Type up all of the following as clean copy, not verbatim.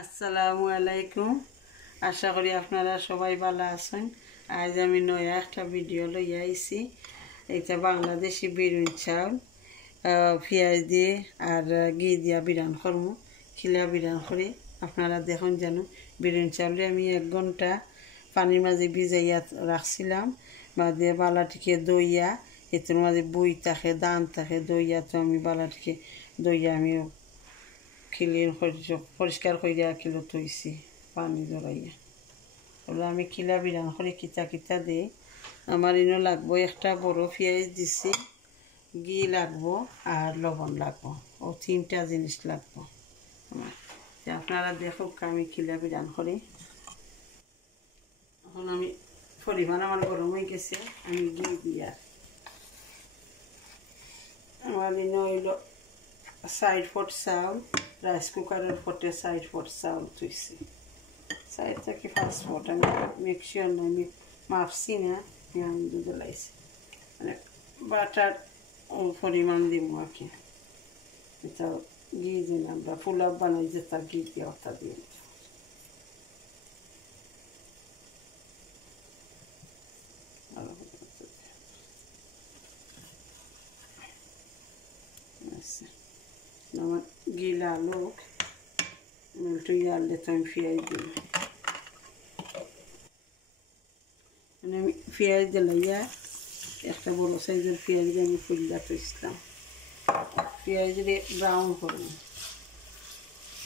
আসসালামু আলাইকুম। আশা করি আপনারা সবাই ভালো আছেন। আজ আমি নয়া একটা ভিডিও লইয়া আইছি। এটা বাংলাদেশি বিরিয়ানি চাউল পেঁয়াজ দিয়ে আর ঘি দিয়া বিরান করবো, খিলা বিরান করি। আপনারা দেখুন জানো বিরিয়ানি চাউলে আমি 1 ঘন্টা পানির মাঝে ভিজাইয়া রাখছিলাম, বাদে বালাটিকে দইয়া, এটার মাঝে বই থাকে দান থাকে, দইয়া তো আমি বালাটিকে দইয়া আমি ক্লিন পরিষ্কার করিয়া কিলো তৈছি পানি জড়াইয়া। বলে আমি খিলা বিরান করে কিতা কিতা দিই। আমার ইনো লাগবো একটা বড় পেঁয়াজ দিছি, ঘি লাগবো আর লবণ লাগবো, ও 3টা জিনিস লাগবো আমার। আপনারা দেখুক আমি খিলা বিরান করি। এখন আমি পরিমাণ আমার গরম হয়ে গেছে, আমি ঘি দিয়া আমার ইনো হইল 4 ফুট চাউল, রাইস কুকারের ফটে 4 ফুট চাউল তুইছি, 4 থেকে 5 ফুট। আমি মিক্সির না, আমি মাপছি না, আমি দুধ লাইছি মানে বাটার পরিমাণ দিব আর কি। এটা ঘি দিন আমরা পোলাও বানাই যে তার ঘি দিয়ে ওটা দিয়ে আমার গিলা লোক একটু ইয়ালে তো আমি পেঁয়াজ দিই, মানে আমি পেঁয়াজ দিলাইয়া একটা বড় সাইজের পেঁয়াজ দিয়ে আমি ফুলটা তুইছিলাম। পেঁয়াজ দিয়ে ব্রাউন করব,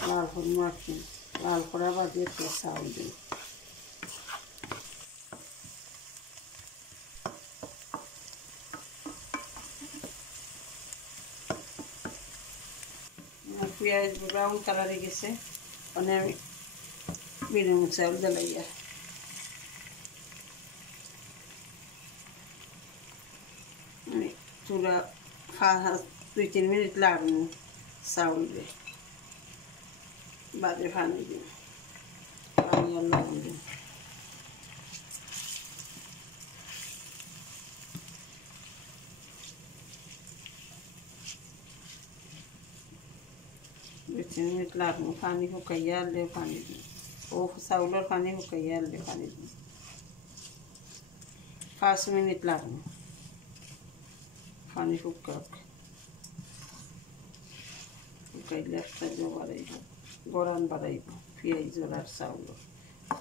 লাল করবো আর কি। লাল করা বাদে একটু চাউল দিই। পেঁয়াজ ব্রাউন কালারে গেছে, মানে আমি বিরিয়ানি চাউল দিলাইয়া আমি চুলা 2-3 মিনিট লাগবো চাউল দিয়ে, বাদে পানি দিই, পানি আর লবণ দিই। দুই-তিন মিনিট লাগবো, পানি শুকাইয়া আনলে পানি দিই, ও চাউলের পানি শুকাইয়া আনলে পানি দিই। 5 মিনিট লাগবো পানি শুকাক, শুকাইলে একটা বাড়াইব, গড়ান বাড়াইব পেঁয়াজর আর চাউলের,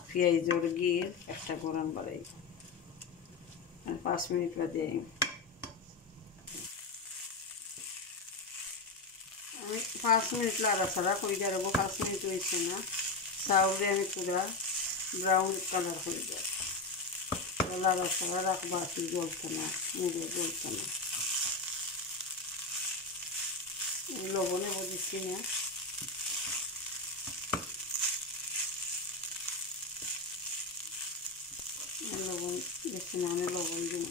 পেঁয়াজর ঘির একটা গড়ান বাড়াইব। 5 মিনিট বাদে আমি 5 মিনিট লাড়াছাড়া করি দেবো। 5 মিনিট হয়েছে না, চাউলে আমি পুরা ব্রাউন কালার করে দেব, লাড়াছাড়া রাখবো, আটি জ্বলতো না, মুড়ে জ্বলতো না। লবণে দিচ্ছি না, লবণ দিচ্ছি না, আমি লবণ দিব।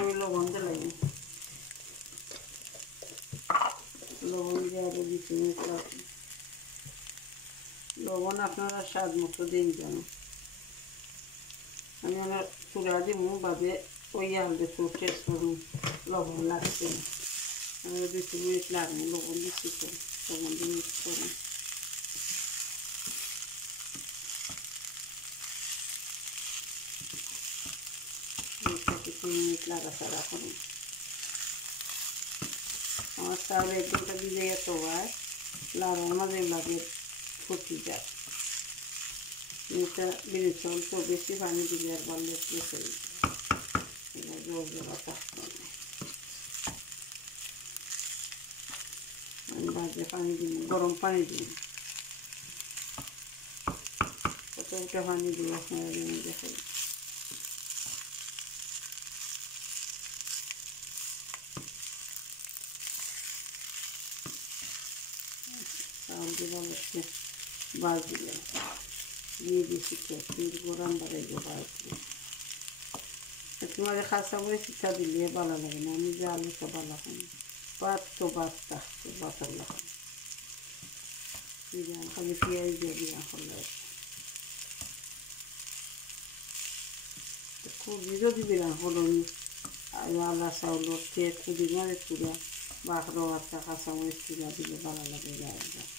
আমি লবণ দিলাই, লবণ দিয়ে আরো 2 মিনিট লাগবে। লবণ আপনারা স্বাদ মতো দিন যেন। আমি আমার চূড়া দিব, বাদে ওই আলবে তো টেস্ট করুন লবণ লাগছে না। আমি 2-3 মিনিট লাগবে, লবণ দিচ্ছি তো, লবণ দিয়ে মিক্স করুন। 2-3 মিনিট লাগাছাড়া করুন। আমার চাউল 1 ঘন্টা ভিজাইয়া তো হয়, লাড়ার মাঝে লাগে ফুটি যায়। এটা বিরিয়ানি চাউল তো বেশি পানি দিলে আর বাড়লে কেসে জোর জোড়া থাকতে হবে। আমি বাজে পানি দিব, গরম পানি দিব, কতটা পানি দিব আপনারা দেখেন। চাউল দিয়ে ভালো বাজলে দিয়ে দিচ্ছি, কিন্তু গরম বাড়াইব বাজলে। তোমার খাসা করে শিক্ষা দিলে ভালো লাগে না, আমি যে আলুটা ভালো খাই, ভাত তো ভাত থাকতো, ভাতের লাগান বিরিয়ানি খালি পেঁয়াজ দিয়ে বিরিয়ানি করলে খুব যদি বিরিয়ানি হলো আলা চাউলের তেল কুড়ি মারে চুড়া বাঁকড়ো একটা কাঁচামরিচ চুড়া দিলে ভালো লাগে গায়ে যায়।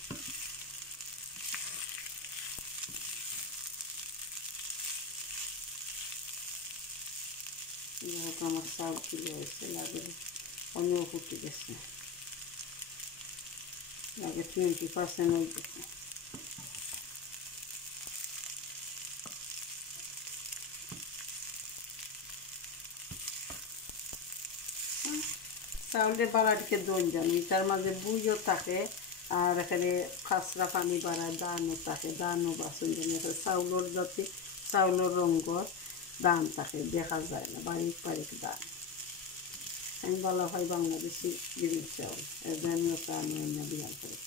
আমার চাউল কিলো হয়েছে লাগে অন্য ফুটে গেছে লাগে 20% হয়ে গেছে। চাউলে বাড়াটিকে দোন জানি তার মাঝে বুঝও থাকে আর এখানে খাসরা পানি বাড়ায় দানও থাকে দানও বাসন জানি চাউলের যাতে চাউলের রঙর দান থাকে দেখা যায় না বারিক বারিক দান। আমি বলা হয় বাংলাদেশি বিরির চাউল এর ওটা আমি অন্য বিয়াল করি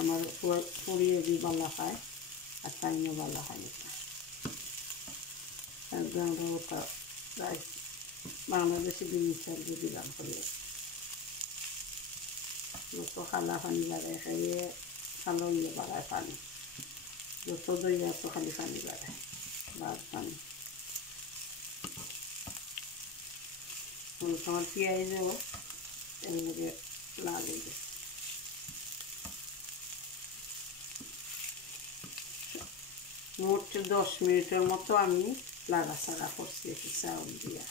আমার পুড়িয়ে দিয়ে বলা হয় আর তাইও বলা হয় এটা আমরা ওটা রাইস বাংলাদেশি বিরির চাউল দিয়ে দিলাম করে যত খালা পানি বাড়ায় খাইয়ে খালো ইয়ে বাড়ায় পানি যত দই এত খালি পানি বাড়ায় ভাত পানি তোমার পেঁয়াজও এর মধ্যে লাল হয়ে গেছে। মোট 10 মিনিটের মতো আমি লাড়াচাড়া করছি একটু চাউল দিয়া।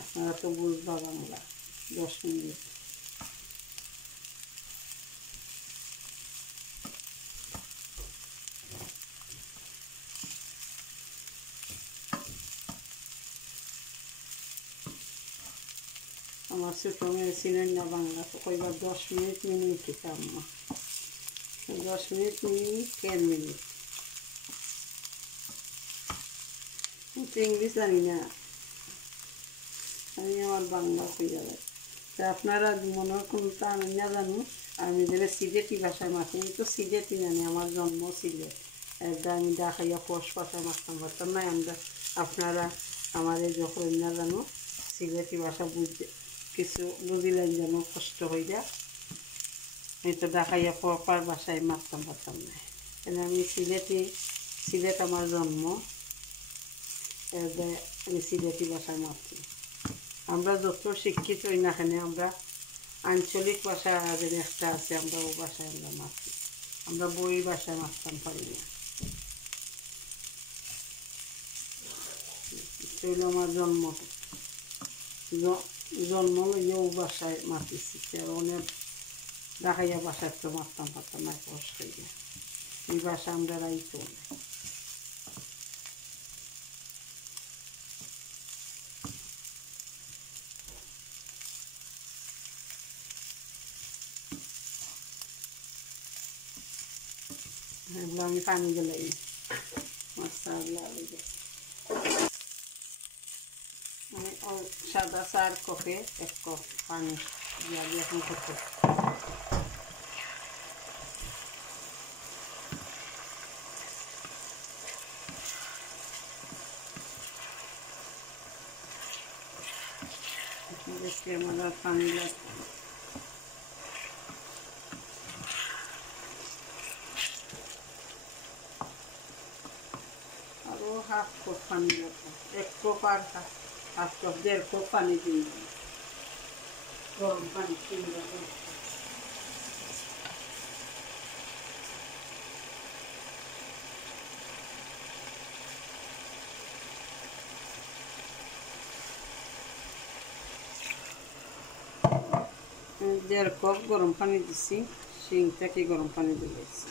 আপনারা তো বুঝবা বাংলা 10 মিনিট। আমার ছোটো মেয়ে ছিলেন না বাংলা তো কইবার 10 মিনিট মিনিট আম্মা 10 মিনিট মিনিট 10 মিনিট তো ইংলিশ জানি না আমি আমার বাংলা কইয়া যাই তা আপনারা মনে কোনটা আমি না জানো আমি যেন সিলেটি ভাষায় মাখি আমি তো সিলেটি জানি আমার জন্ম সিলেট একটা আমি দেখাইয়া পোষ ভাষায় মাখতাম পারতাম না আমরা আপনারা আমাদের যখন না জানো সিলেটি ভাষা বুঝতে কিছু বুঝিলেন যেন কষ্ট হয়ে যায় আমি তো দেখাইয়া প্রপার ভাষায় মাখতাম পারতাম না কেন আমি সিলেট আমার জন্ম আমি সিলেটি ভাষায় মাখছি। আমরা যত শিক্ষিত হই না কেন আমরা আঞ্চলিক ভাষা যেন একটা আছে আমরা ও ভাষায় আমরা মাখছি আমরা বই ভাষায় মাখতাম পারি না হইল আমার জন্ম লইয়া ও ভাষায় মাতিছি আর অনেক দেখাইয়া ভাষায় তো মারতাম পারতাম না কষ্ট হইয়া এই ভাষা আমরা রাইতো না। এগুলো আমি পানি দিলে মশলা সাদা 4 কাপে 1 কাপ পানি দিয়া দিয়ে এখন করতে দেখতে আমার পানি লাগবে আরও হাফ কাপ পানি লাগবে 1 কাপ আর হাফ কাপ 1.5 কাপ পানি দিয়ে গরম পানি কিনবা দেড় কাপ গরম পানি দিছি সিং থেকে গরম পানি দিয়েছি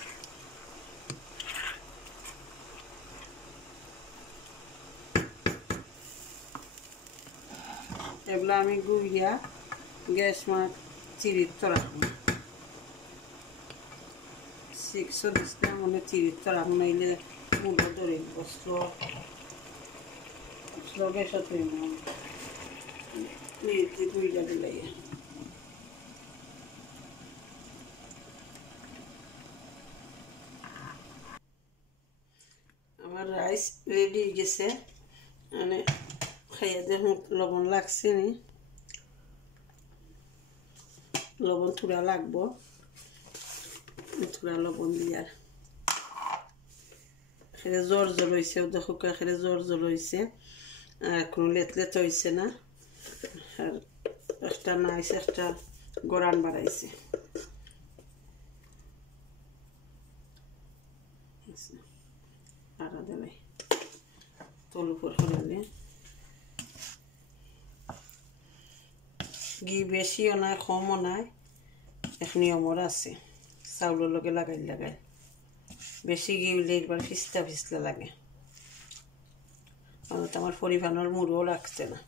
এগুলো আমি গুড়িয়া গ্যাস মাছ চিরিত রাখুন 6 দিচ্ছি মনে চিরিত রাখুন নাইলে মুড়ো ধরে স্লো গ্যাসত গুড়িয়া দিলে আমার রাইস রেডি হয়ে গেছে মানে খাইয়া দেখুন লবণ লাগছে নি লবণ থোড়া লাগবো থোড়া লবণ দিয়ার এখানে জোর জল হয়েছে, দেখো এখানে জোর জল হয়েছে, আর কোনো লেট হয়েছে না। আর একটা নাইস একটা গরান বাড়াইছে। আড়া দেলাই তোল উপর হলালে ঘি বেশিও নাই কমও নাই, এক নিয়মর আছে। চাউলের লগে লাগাই বেশি ঘি উঠলে একবার ফিসলা লাগে। আমার পরিমাণের মুড়ও লাগছে না।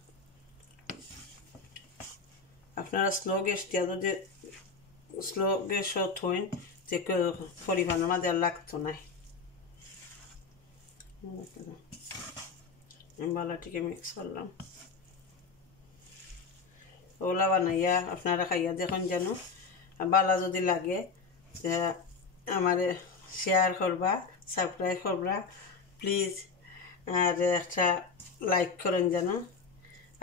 আপনারা স্লো গ্যাস দিয়া যদি স্লো গ্যাসও থইন যে পরিমাণের মাঝে আর লাগতো না। বালাটিকে মিক্স করলাম। ওলা বানাইয়া আপনারা খাইয়া দেখুন যেন। বালা যদি লাগে আমার শেয়ার করবা, সাবস্ক্রাইব করবা প্লিজ, আর একটা লাইক করেন যেন।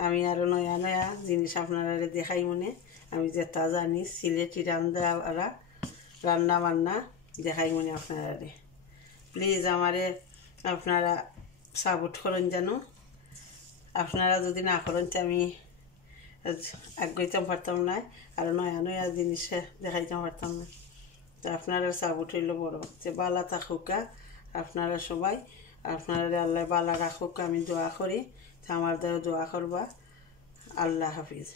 আমি আরও নয়া নয়া জিনিস আপনারা দেখাই মনে। আমি যেটা জানি সিলেটি রান্না বান্না দেখাই মনে আপনারা। প্লিজ আমারে আপনারা সাপোর্ট করেন যেন। আপনারা যদি না করেন তো আমি আগাইতাম পারতাম না, আর নয়া নয়া জিনিস দেখাইতাম পারতাম না। তো আপনারা সাপোর্ট হইল বড়। যে বালা থাকুকা আপনারা সবাই, আপনারা আল্লাহ বালা রাখুক আমি দোয়া করি। তো আমার দ্বারা দোয়া করবা। আল্লাহ হাফিজ।